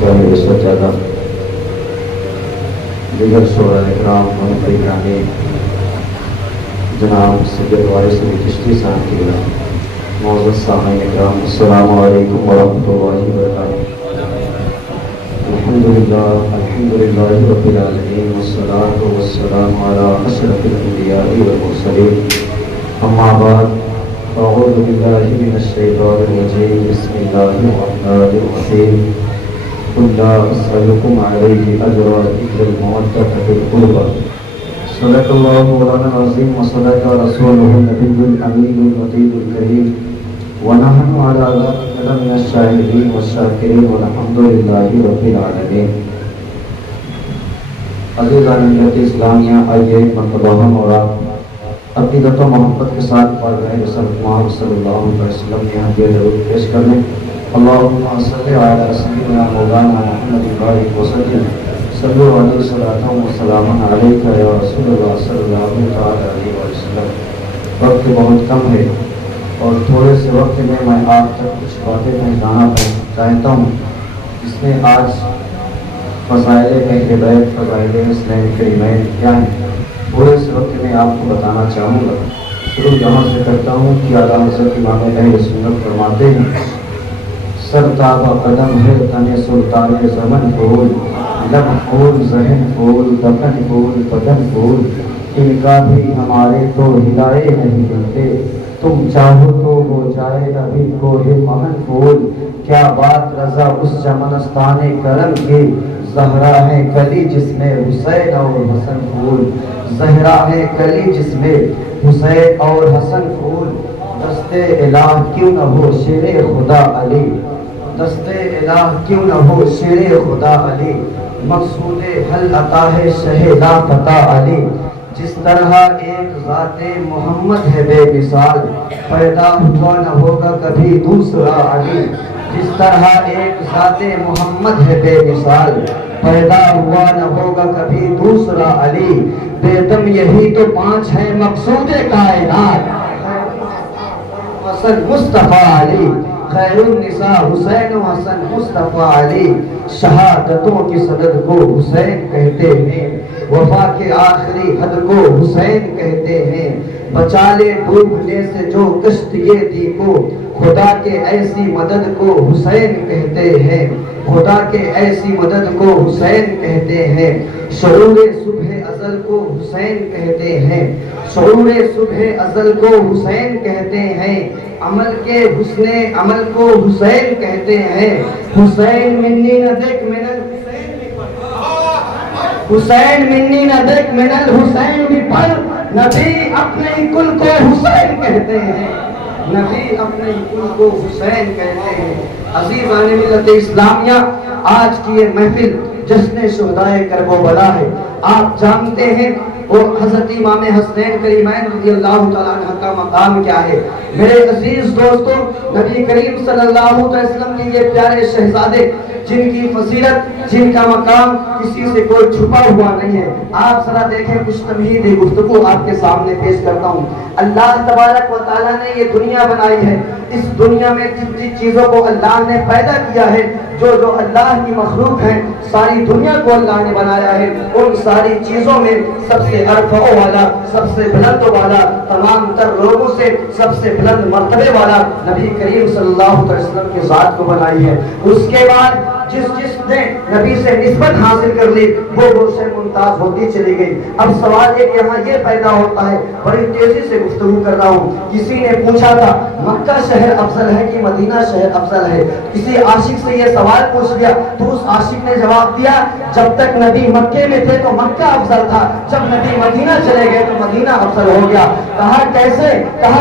صاحب سجادہ دیگر شعراء اکرام منفی گرامی جناب سید وارث علی چشتی صاحب کی معزز سامعین اکرام السلام علیکم ورحمۃ اللہ وبرکاتہ۔ الحمدللہ رب العالمین والصلاة والسلام علی اشرف الانبیاء والمرسلین، اما بعد اعوذ باللہ من الشیطان الرجیم، بسم اللہ الرحمن الرحیم، قل لا اسألکم علیہ اجرا الا المودۃ فی القربى۔ صدق اللہ مولانا العظیم وصدق رسولہ النبی الامین الوطید الکریم، ونحن علی ذلک من الشاہدین والشاکرین والحمد للہ رب العالمین۔ عزیزان ملت اسلامیہ، آئیے مرتبہ ہم اور آپ عقیدت و محبت کے ساتھ بارگاہ رسول محمد صلی اللہ علیہ وسلم میں ہدیہ درود پیش کر لیں۔ اللہم صلی علی سیدنا مولانا محمد بارک وسلم، صلو علیہ صلاۃ و سلام علیک یا رسول اللہ صلی اللہ علیہ وسلم۔ وقت بہت کم ہے اور تھوڑے سے وقت میں آپ تک کچھ باتیں پہنچانا چاہتا ہوں، جس میں آج فضائل اہل بیت، فضائل حسنین کریمین کیا ہیں، تھوڑے سے وقت میں آپ کو بتانا چاہوں گا۔ شروع یہاں سے کرتا ہوں کہ اعلیٰ حضرت امام اہل سنت فرماتے ہیں، سر تابہ قدم ہے تن سلطان زمن پھول، لب پھول ذہن پھول، دفن پھول بدن پھول، ان کا بھی ہمارے تو ہدایے نہیں ملتے، تم چاہو تو ہو جائے ابھی کوہ مہن پھول۔ کیا بات رضا اس چمنستان کرم کی، زہرا ہے کلی جس میں حسین اور حسن پھول، زہرا ہے کلی جس میں حسین اور حسن پھول۔ دستے الہ کیوں نہ ہو شیر خدا علی، دستے الہ کیوں نہ ہو شیر خدا علی، مقصود حل عطا ہے شہ لا پتہ علی۔ جس طرح ایک ذات محمد ہے بے مثال، پیدا ہوا نہ ہوگا کبھی دوسرا علی۔ جس طرح ایک ذات محمد ہے بے مثال، پیدا ہوا نہ ہوگا کبھی دوسرا علی۔ بیدم یہی تو پانچ ہے مقصود کائنات، حسن مصطفیٰ علی، خیر النساء حسین و حسن مصطفیٰ علی۔ شہادتوں کی صدد کو حسین کہتے ہیں، وفا کے آخری حد کو حسین کہتے ہیں۔ بچا لے ڈوبنے سے جو کشتی دی کو، خدا کے ایسی مدد کو حسین کہتے ہیں، خدا کے ایسی مدد کو حسین کہتے ہیں۔ شعور صبح ازل کو حسین کہتے ہیں، شعور صبح ازل کو حسین کہتے ہیں۔ عمل کے حسن عمل کو حسین کہتے ہیں۔ حسین منی نہ دیکھ من حسین منی نہ دیکھ من الحسین بھی پڑھ، نبی اپنے کل کو حسین کہتے ہیں، نبی اپنے کل کو حسین کہتے ہیں۔ عزیزان ملت اسلامیہ، آج کی یہ محفل جشن شہدائے کرب و بلا ہے۔ آپ جانتے ہیں وہ حضرت امام حسنین کریمین رضی اللہ تعالیٰ عنہ کا مقام کیا ہے۔ میرے عزیز دوستوں، نبی کریم صلی اللہ علیہ وسلم کے یہ پیارے شہزادے، جن کی فضیلت، جن کا مقام کسی سے کوئی چھپا ہوا نہیں ہے۔ آپ ذرا دیکھیں، کچھ تمہیدی گفتگو آپ کے سامنے پیش کرتا ہوں۔ اللہ تبارک و تعالیٰ نے یہ دنیا بنائی ہے، اس دنیا میں جن جن چیزوں کو اللہ نے پیدا کیا ہے، جو جو اللہ کی مخلوق ہیں، ساری دنیا کو اللہ نے بنایا ہے۔ ان ساری چیزوں میں سب سے ارفع والا، سب سے بلند والا، تمام تر لوگوں سے سب سے بلند مرتبے والا نبی کریم صلی اللہ علیہ وسلم کی ذات کو بنائی ہے۔ اس کے بعد جس جس نے نبی سے نسبت حاصل کر لی، وہ سے ممتاز ہوتی چلی گئی۔ اب سوال ایک یہاں یہ پیدا ہوتا ہے، بڑی تیزی سے گفتگو کر رہا ہوں۔ کسی نے پوچھا تھا مکہ شہر افضل ہے کہ مدینہ شہر افضل ہے؟ کسی عاشق سے یہ سوال پوچھ لیا تو اس عاشق نے جواب دیا، جب تک نبی مکے میں تھے تو مکہ افضل تھا، جب نبی مدینہ چلے گئے تو مدینہ افضل ہو گیا۔ کہا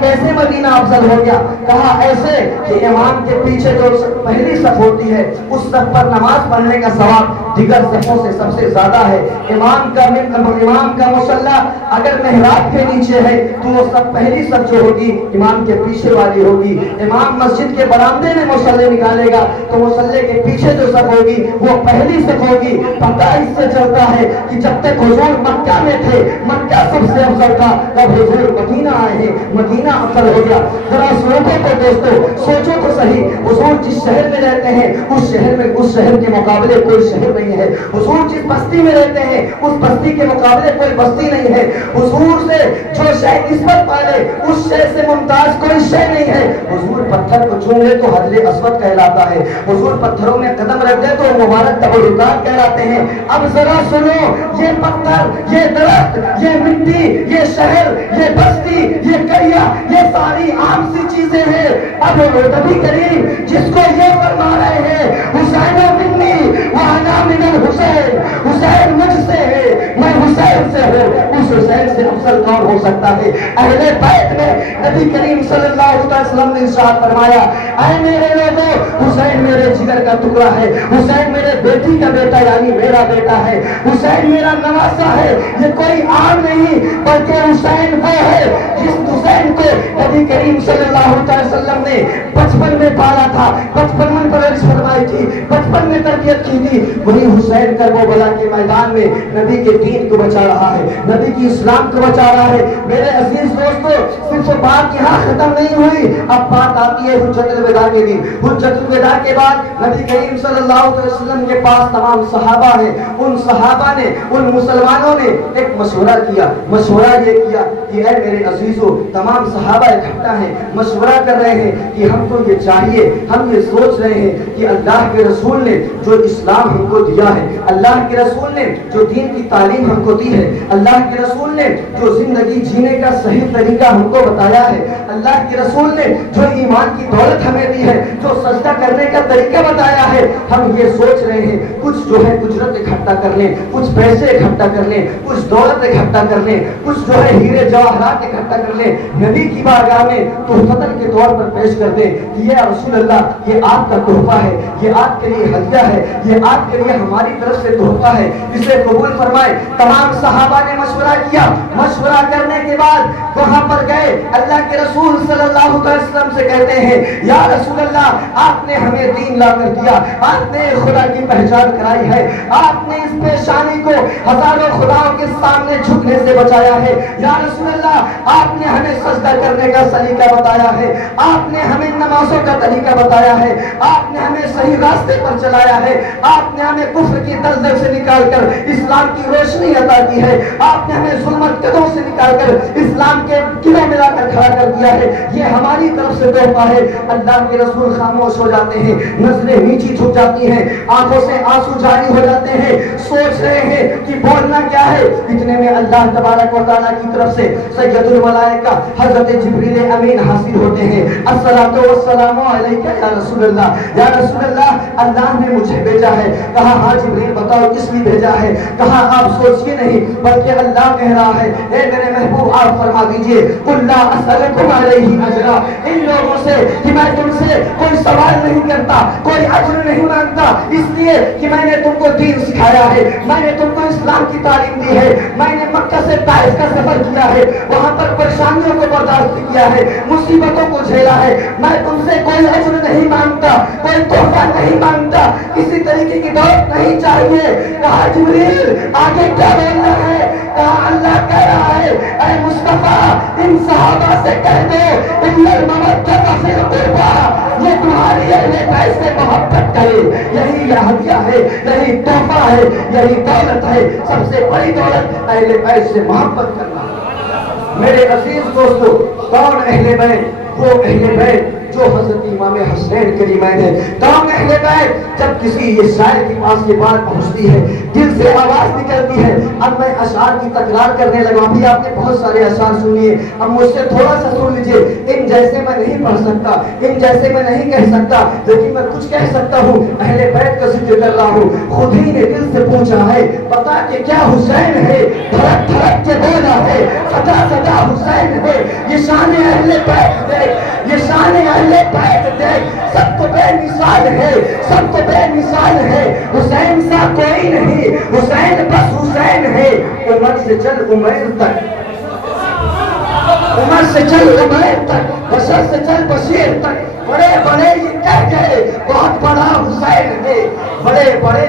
کیسے مدینہ افضل ہو گیا؟ کہا ایسے کہ امام کے پیچھے جو پہلی صف ہوتی ہے، اس صف پر نماز پڑھنے کا ثواب دیگر صفوں سے سب سے زیادہ ہے۔ امام کا مصلی اگر محراب کے نیچے ہے تو وہ سب پہلی صف جو ہوگی امام کے پیچھے والی ہوگی۔ امام مسجد کے برآمدے میں مصلی نکالے گا تو مصلی کے پیچھے جو صف ہوگی وہ پہلی صف ہوگی۔ پتہ اس سے چلتا ہے کہ جب تک حضور مکہ میں تھے مکہ سب سے افضل تھا، جب حضور مدینہ آئے ہیں مدینہ افضل ہو گیا۔ ذرا سوچو تو دوستو، سوچو تو صحیح، حضور جس شہر میں رہتے ہیں اس شہر کے مقابلے کوئی شہر نہیں ہے۔ حضور جس بستی میں رہتے ہیں اس بستی کے مقابلے کوئی بستی نہیں ہے۔ حضور سے جو شے نسبت پالے اس شے سے ممتاز کوئی شے نہیں ہے۔ حضور پتھر کو چوم لے تو حجر اسود کہلاتا ہے، حضور پتھروں میں قدم رکھ دے تو مبارک تبرکات کہلاتے ہیں۔ اب ذرا سنو، یہ پتھر، یہ درخت، یہ مٹی، یہ شہر، یہ بستی، یہ قریہ، یہ ساری عام سی چیزیں ہیں۔ اب نبی کریم جس کو یہ فرما رہے ہیں حسین منی وانا من الحسین، حسین مجھ سے ہے میں حسین سے ہوں، اس حسین سے افضل کون ہو سکتا ہے؟ اہل بیت میں نبی کریم صلی اللہ علیہ وسلم نے ارشاد فرمایا، اے میرے لوگوں، حسین میرے جگر کا ٹکڑا ہے، حسین میرے بیٹی کا بیٹا یعنی میرا بیٹا ہے، حسین میرا نواسا ہے۔ یہ کوئی عام نہیں بلکہ حسین وہ ہے جس حسین کو نبی کریم صلی اللہ علیہ وسلم نے بچپن میں پالا تھا، بچپن میں پرورش فرمائی تھی، بچپن میں تربیت کی تھی، وہی حسین کربلا کے میدان میں نبی کے دین کو بچا رہا ہے، نبی کی اسلام کو بچا رہا ہے۔ میرے عزیز دوستو، صرف بات یہاں ختم نہیں ہوئی، اب بات آتی ہے حجت الوداع کے دن۔ حجت الوداع کے بعد نبی کریم صلی اللہ علیہ وسلم کے پاس تمام صحابہ ہیں، ان صحابہ نے، ان مسلمانوں نے ایک مشورہ کیا۔ مشورہ یہ کیا کہ اے میرے عزیزو، تمام صحابہ اکٹھا ہیں، مشورہ کر رہے ہیں کہ ہم کو یہ چاہیے، ہم یہ سوچ رہے ہیں کہ اللہ کے رسول نے جو اسلام ہم کو دیا ہے، اللہ کے رسول نے جو دین کی تعلیم ہم کو دی ہے، اللہ کے رسول نے جو زندگی جینے کا صحیح طریقہ ہم کو بتایا ہے، اللہ کے رسول نے جو ایمان کی دولت ہمیں دی ہے، جو سجدہ کرنے کا طریقہ بتایا ہے، ہم یہ سوچ رہے ہیں کچھ جو ہے اجرت اکٹھا کر لیں، کچھ پیسے اکٹھا کر لیں، کچھ دولت اکٹھا کر لیں، کچھ جو ہے ہیرے جواہرات اکٹھا کر لیں، نبی کی بارگاہ میں تحفۃ کے طور پر پیش کر دیں کہ یہ رسول اللہ یہ آپ کا تحفہ ہے، یہ آپ کے لیے ہدیہ ہے، یہ آپ کے لیے ہماری طرف سے تحفہ ہے، اسے قبول فرمائے۔ تمام صحابہ نے مشورہ کیا، مشورہ کرنے کے بعد وہاں پر گئے، اللہ کے رسول صلی اللہ علیہ وسلم سے کہتے ہیں یا رسول اللہ آپ نے ہمیں دین لا کر دیا، آپ نے خدا کی پہچان کرائی ہے، آپ نے اس پیشانی کو ہزاروں خداؤں کے سامنے جھکنے سے بچایا ہے، یا رسول اللہ آپ نے ہمیں سجدہ کرنے کا سلیقہ بتایا ہے، آپ نے ہمیں نمازوں کا طریقہ بتایا ہے، آپ نے ہمیں صحیح راستے پر چلایا ہے، آپ نے ہمیں کفر کی دلدل سے نکال کر اسلام کی روشنی عطا کی ہے، آپ نے ہمیں ظلمت قدوں سے نکال کر اسلام کے قلعوں میں لا کر کھڑا کر دیا ہے، یہ ہماری طرف سے تحفہ ہے۔ اللہ کے رسول خاموش ہو جاتے ہیں، نظریں نیچی جھک جاتی ہیں، آنکھوں سے آنسو جاری ہو جاتے ہیں، سوچ رہے ہیں کہ بولنا کیا ہے۔ اتنے میں اللہ تبارک و تعالیٰ کی طرف سے سید الملائکہ حضرت جبریل امین حاصل ہوتے ہیں۔ الصلاۃ والسلام علیک یا رسول اللہ، یا رسول اللہ اللہ نے مجھے بھیجا ہے۔ کہا ہاں جبریل بتاؤ کس لیے بھیجا ہے؟ کہا آپ سوچئے نہیں بلکہ اللہ کہہ رہا ہے اے میرے محبوب آپ فرما دیجئے قل لا اسألکم علیہ اجرا، ان لوگوں سے کہ میں تم سے کوئی سوال نہیں کرتا، کوئی اجر نہیں مانگتا، اس لیے کہ میں نے تم کو دین سکھایا ہے، میں نے تم کو اسلام کی تعلیم دی ہے، میں نے مکہ سے طائف کا سفر کیا ہے، وہاں پر پریشانیوں کو برداشت کیا ہے، مصیبتوں کو جھیلا ہے، میں تم سے کوئی اجر نہیں مانگتا، کوئی تحفہ نہیں مانگتا، کسی طریقے کی دولت نہیں چاہیے۔ کہا جبریل آگے کیا بولنا ہے؟ کہا اللہ کہہ رہا ہے اے مصطفیٰ ان صحابہ سے کہہ دو ان المودۃ فی القربى، یہ تمہاری اہل بیت سے محبت کرے، یہی ہدیہ ہے، یہی تحفہ ہے، یہی دولت ہے، سب سے بڑی دولت اہل بیت سے محبت کرنا۔ میرے عزیز دوستو، کون اہل بیت؟ وہ اہل بیت جو حضرت امام حسین کے لیمین ہے۔ کون اہل بیت؟ جب کسی یہ شاعر کے پاس یہ بات پہنچتی ہے، دل سے آواز نکلتی ہے۔ اب میں اشعار کی تکرار کرنے لگا، ابھی آپ نے بہت سارے اشعار سنیے، اب مجھ سے تھوڑا سا سن لیجئے۔ ان جیسے میں نہیں پڑھ سکتا، ان جیسے میں نہیں کہہ سکتا، لیکن میں کچھ کہہ سکتا ہوں۔ اہل بیت کا ذکر کر رہا ہوں، خود ہی نے دل سے پوچھا ہے بتا کہ کیا حسین ہے، دھڑک دھڑک کے بولا ہے سدا سدا حسین ہے۔ یہ شان اہل بیت ہے، یہ شان اہل بیت دیکھ سب تو بے مثال ہے، سب تو بے مثال ہے، حسین سا کوئی نہیں، حسین بس حسین ہے، عمر سے چل عمیر تک، عمر سے چل عمیر تک، بشر سے چل بشیر تک، بڑے بڑے یہ کہہ گئے بہت بڑا حسین ہے، بڑے بڑے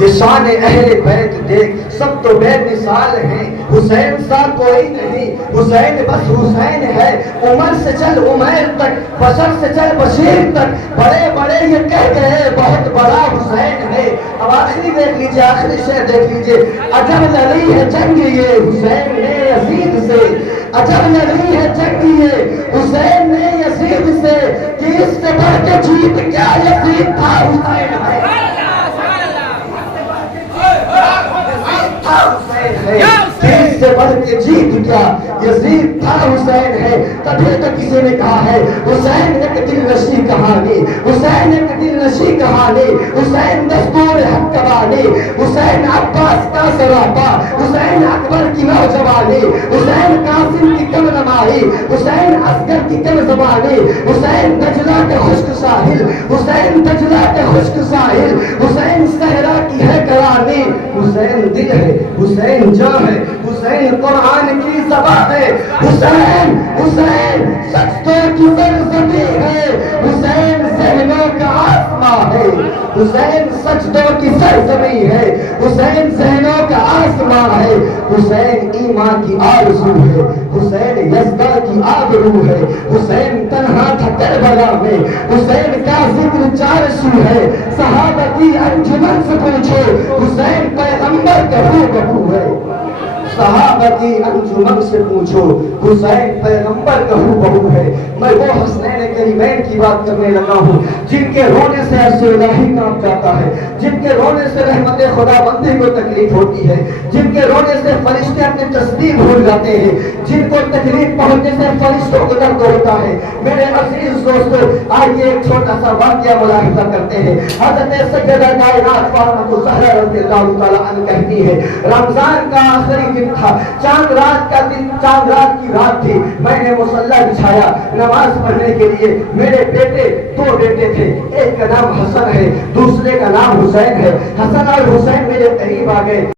یہ شان اہل بیت دیکھ سب تو بے مثال ہیں، حسین سا کوئی نہیں، حسین بس حسین ہے، عمر سے چل عمیر تک، بشر سے چل بشیر تک، بڑے بڑے یہ کہہ گئے بہت بڑا حسین ہے۔ اب آخری دیکھ لیجئے، آخری شعر دیکھ لیجئے، عجب لڑی ہے جنگ یہ حسین نے یزید سے، عجب لڑی ہے جنگ یہ حسین نے یزید سے، کہ اس سے بڑھ کے جیت کیا یزید تھا حسین ہے، حسین سے بڑھ کے جیت کیا یزید تھا حسین ہے۔ کبھی تو کسی نے کہا ہے حسین ایک دل نشی کہانی، حسین ایک دل نشی کہانی، حسین دستور حق کبانی، حسین عباس کا سراپا، حسین اکبر کی نوجوانی، حسین قاسم کی کم نمائی، حسین اصغر کی کم زبانی، حسین دجلہ کے خشک ساحل، حسین دجلہ کے خشک ساحل، حسین صحرا کی ہے کرانی، حسین دل ہے، حسین جان ہے، حسین قرآن کی زبان ہے، حسین حسین سجدوں کی سرزمین ہے، حسین ذہنوں کا آسمان ہے، حسین سجدوں کی سرزمین ہے، حسین ذہنوں کا آسمان ہے، حسین ایمان کی آرزو ہے، حسین یزدہ کی آبرو ہے، حسین تنہا تھا کربلا میں، حسین کا ذکر چار سو ہے، صحابہ کی انجمن سے پوچھو حسین پیغمبر کا ہو ہے، صحابہ کی انجمن سے پوچھو حسین پیغمبر کا ہو ہے۔ میں وہ حسنین کریمین کی بات کرنے لگا ہوں جن کے رونے سے عرش الہی کانپ جاتا ہے، جن کے رونے سے رحمت خدا بندی کو تکلیف ہوتی ہے، جن کے رونے سے فرشتے اپنی تسبیح بھول جاتے ہیں، جن کو تکلیف پہنچنے سے فرشتوں کو درد ہوتا ہے۔ میرے عزیز دوستو، آئیے ایک چھوٹا سا واقعہ ملاحظہ کرتے ہیں۔ حضرت سیدہ کائنات فاطمہ الزہرا رضی اللہ تعالیٰ عنہ کہتی ہے، رمضان کا آخری دن تھا، چاند رات کا دن، چاند رات کی رات تھی، میں نے مصلی بچھایا نماز پڑھنے کے لیے۔ میرے بیٹے، دو بیٹے تھے، ایک کا نام حسن ہے، دوسرے کا نام حسین ہے۔ حسن اور حسین میرے قریب آ گئے۔